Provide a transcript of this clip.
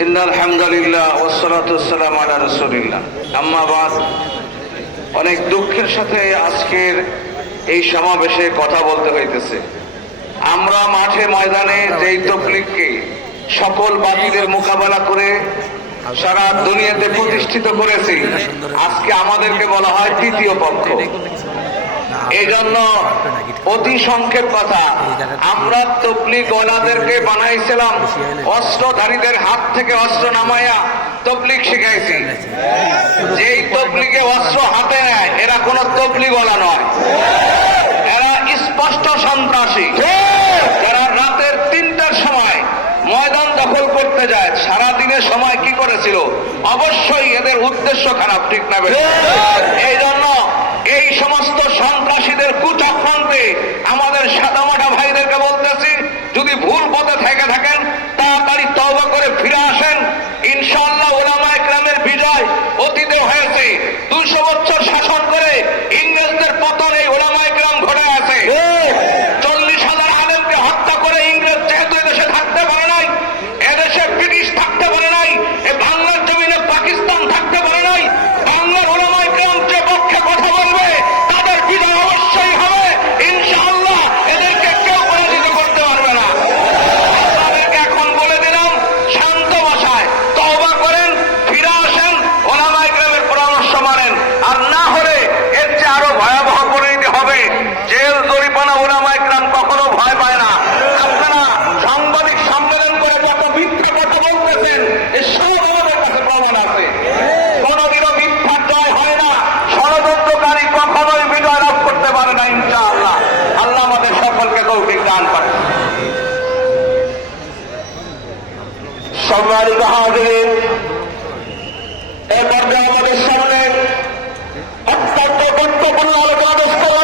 إن الحمد لله والصلاة والسلام على رسول الله أما بعد অনেক দুঃখের সাথে আজকের এই সমাবেশে কথা বলতে হইতেছে আমরা মাঠে ময়দানে যেই তকলিককে সকল বাতিলের মোকাবেলা করে সারা দুনিয়াতে প্রতিষ্ঠিত করেছি আজকে আমাদেরকে বলা হয় তৃতীয় পক্ষ এই জন্য অতি সংক্ষেপ কথা। আমরা তবলিগ ওনাদেরকে বানাইছিলাম। অস্ত্রধারীদের হাত থেকে অস্ত্র নামাইয়া তবলিগ শিখাইছি। যেই তবলিগে অস্ত্র হাতে নেয় এরা কোনো তবলিগ ওলা নয়। এরা স্পষ্ট সন্ত্রাসী। যারা রাতের তিনটার সময় ময়দান দখল করতে যায়। সারা দিনের সময় কি করেছিল? অবশ্যই এদের উদ্দেশ্য খারাপ ঠিক না? এই জন্য তৌফিক দান করেন সম্মানিত হাজির এ পর্যায়ে আমাদের সামনে অত্যন্ত গুরুত্বপূর্ণ আলোচনা